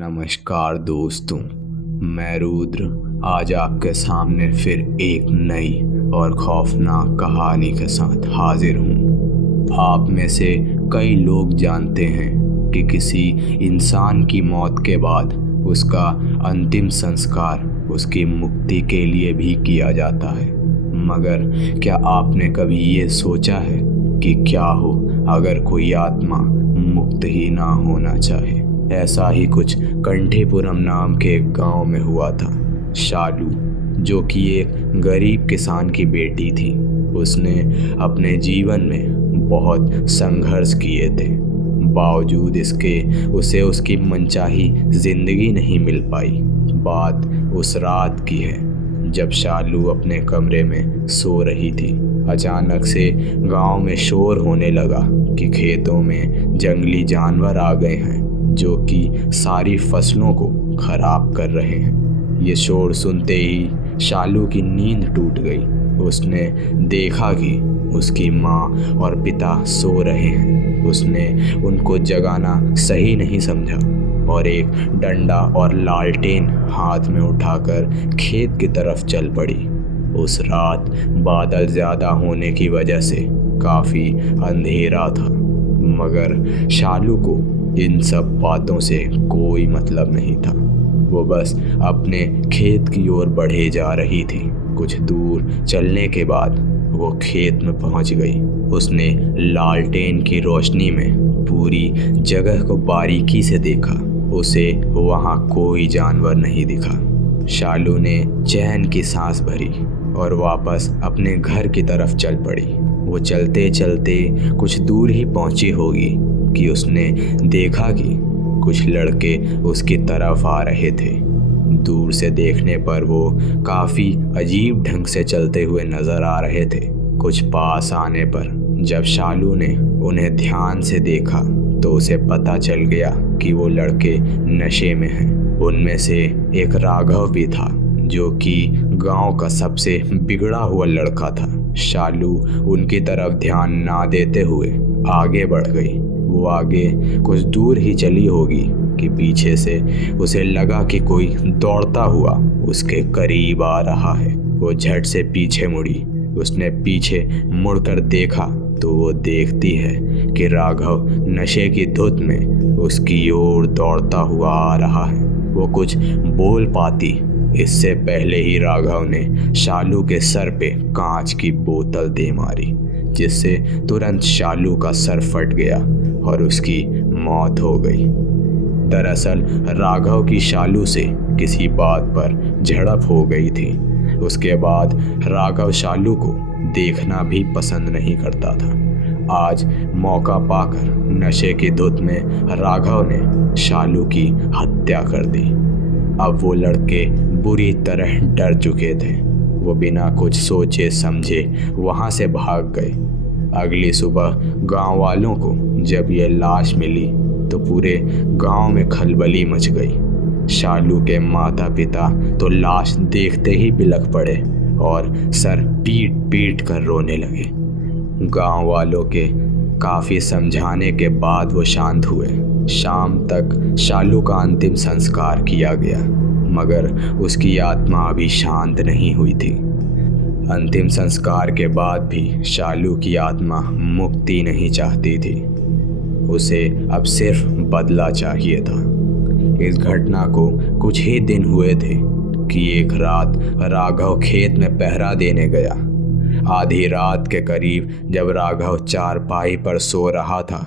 नमस्कार दोस्तों, मैं रुद्र आज आपके सामने फिर एक नई और खौफनाक कहानी के साथ हाजिर हूँ। आप में से कई लोग जानते हैं कि किसी इंसान की मौत के बाद उसका अंतिम संस्कार उसकी मुक्ति के लिए भी किया जाता है। मगर क्या आपने कभी ये सोचा है कि क्या हो अगर कोई आत्मा मुक्त ही ना होना चाहे? ऐसा ही कुछ कंठीपुरम नाम के एक गांव में हुआ था। शालू, जो कि एक गरीब किसान की बेटी थी, उसने अपने जीवन में बहुत संघर्ष किए थे। बावजूद इसके उसे उसकी मनचाही जिंदगी नहीं मिल पाई। बात उस रात की है जब शालू अपने कमरे में सो रही थी। अचानक से गांव में शोर होने लगा कि खेतों में जंगली जानवर आ गए हैं जो कि सारी फसलों को खराब कर रहे हैं। ये शोर सुनते ही शालू की नींद टूट गई। उसने देखा कि उसकी माँ और पिता सो रहे हैं। उसने उनको जगाना सही नहीं समझा और एक डंडा और लालटेन हाथ में उठाकर खेत की तरफ चल पड़ी। उस रात बादल ज़्यादा होने की वजह से काफ़ी अंधेरा था, मगर शालू को इन सब बातों से कोई मतलब नहीं था। वो बस अपने खेत की ओर बढ़े जा रही थी। कुछ दूर चलने के बाद वो खेत में पहुंच गई। उसने लालटेन की रोशनी में पूरी जगह को बारीकी से देखा। उसे वहां कोई जानवर नहीं दिखा। शालू ने चैन की सांस भरी और वापस अपने घर की तरफ चल पड़ी। वो चलते चलते कुछ दूर ही पहुंची होगी कि उसने देखा कि कुछ लड़के उसकी तरफ आ रहे थे। दूर से देखने पर वो काफ़ी अजीब ढंग से चलते हुए नज़र आ रहे थे। कुछ पास आने पर जब शालू ने उन्हें ध्यान से देखा तो उसे पता चल गया कि वो लड़के नशे में हैं। उनमें से एक राघव भी था, जो कि गांव का सबसे बिगड़ा हुआ लड़का था। शालू उनकी तरफ ध्यान ना देते हुए आगे बढ़ गई। वो आगे कुछ दूर ही चली होगी कि पीछे से उसे लगा कि कोई दौड़ता हुआ उसके करीब आ रहा है। वो झट से पीछे मुड़ी। उसने पीछे मुड़कर देखा तो वो देखती है कि राघव नशे की धुत में उसकी ओर दौड़ता हुआ आ रहा है। वो कुछ बोल पाती इससे पहले ही राघव ने शालू के सर पे कांच की बोतल दे मारी, जिससे तुरंत शालू का सर फट गया और उसकी मौत हो गई। दरअसल राघव की शालू से किसी बात पर झड़प हो गई थी। उसके बाद राघव शालू को देखना भी पसंद नहीं करता था। आज मौका पाकर नशे की धुत में राघव ने शालू की हत्या कर दी। अब वो लड़के बुरी तरह डर चुके थे। वो बिना कुछ सोचे समझे वहां से भाग गए। अगली सुबह गांव वालों को जब ये लाश मिली तो पूरे गांव में खलबली मच गई। शालू के माता पिता तो लाश देखते ही बिलख पड़े और सर पीट पीट कर रोने लगे। गांव वालों के काफ़ी समझाने के बाद वो शांत हुए। शाम तक शालू का अंतिम संस्कार किया गया, मगर उसकी आत्मा अभी शांत नहीं हुई थी। अंतिम संस्कार के बाद भी शालू की आत्मा मुक्ति नहीं चाहती थी। उसे अब सिर्फ बदला चाहिए था। इस घटना को कुछ ही दिन हुए थे कि एक रात राघव खेत में पहरा देने गया। आधी रात के करीब जब राघव चारपाई पर सो रहा था,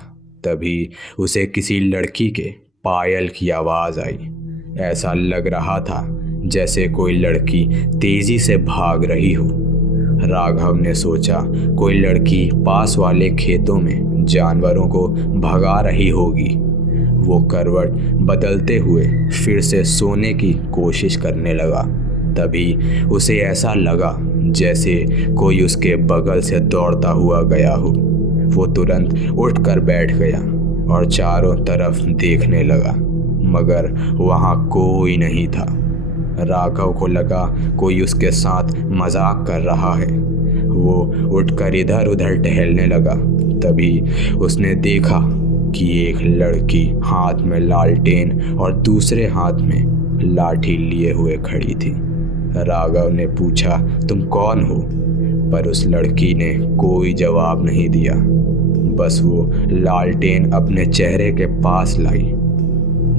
तभी उसे किसी लड़की के पायल की आवाज़ आई। ऐसा लग रहा था जैसे कोई लड़की तेजी से भाग रही हो। राघव ने सोचा कोई लड़की पास वाले खेतों में जानवरों को भगा रही होगी। वो करवट बदलते हुए फिर से सोने की कोशिश करने लगा। तभी उसे ऐसा लगा जैसे कोई उसके बगल से दौड़ता हुआ गया हो। वो तुरंत उठकर बैठ गया और चारों तरफ देखने लगा, मगर वहाँ कोई नहीं था। राघव को लगा कोई उसके साथ मजाक कर रहा है। वो उठकर इधर उधर टहलने लगा। तभी उसने देखा कि एक लड़की हाथ में लालटेन और दूसरे हाथ में लाठी लिए हुए खड़ी थी। राघव ने पूछा, तुम कौन हो? पर उस लड़की ने कोई जवाब नहीं दिया। बस वो लालटेन अपने चेहरे के पास लाई,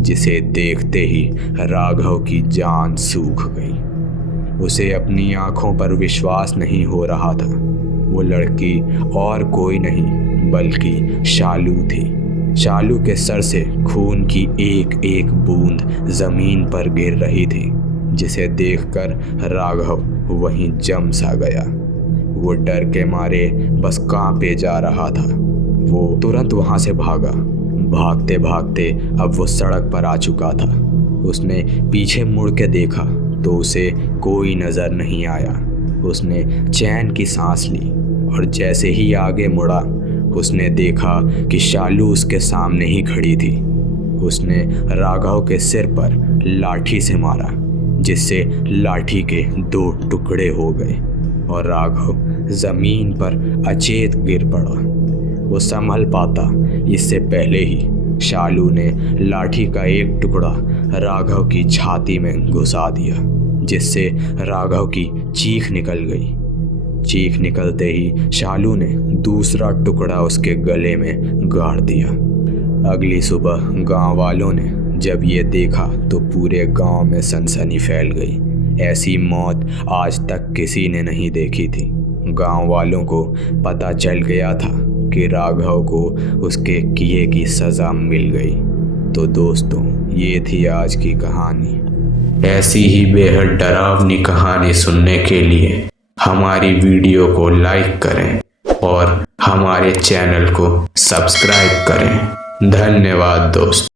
जिसे देखते ही राघव की जान सूख गई। उसे अपनी आंखों पर विश्वास नहीं हो रहा था। वो लड़की और कोई नहीं बल्कि शालू थी। शालू के सर से खून की एक एक बूंद जमीन पर गिर रही थी, जिसे देखकर राघव वहीं जम सा गया। वो डर के मारे बस कांपे जा रहा था। वो तुरंत वहां से भागा। भागते भागते अब वो सड़क पर आ चुका था। उसने पीछे मुड़ के देखा तो उसे कोई नजर नहीं आया। उसने चैन की सांस ली और जैसे ही आगे मुड़ा, उसने देखा कि शालू उसके सामने ही खड़ी थी। उसने राघव के सिर पर लाठी से मारा, जिससे लाठी के 2 टुकड़े हो गए और राघव जमीन पर अचेत गिर पड़ा। वो संभल पाता इससे पहले ही शालू ने लाठी का एक टुकड़ा राघव की छाती में घुसा दिया, जिससे राघव की चीख निकल गई। चीख निकलते ही शालू ने दूसरा टुकड़ा उसके गले में गाड़ दिया। अगली सुबह गांव वालों ने जब ये देखा तो पूरे गांव में सनसनी फैल गई। ऐसी मौत आज तक किसी ने नहीं देखी थी। गांव वालों को पता चल गया था कि राघव को उसके किए की सज़ा मिल गई। तो दोस्तों, ये थी आज की कहानी। ऐसी ही बेहद डरावनी कहानी सुनने के लिए हमारी वीडियो को लाइक करें और हमारे चैनल को सब्सक्राइब करें। धन्यवाद दोस्तों।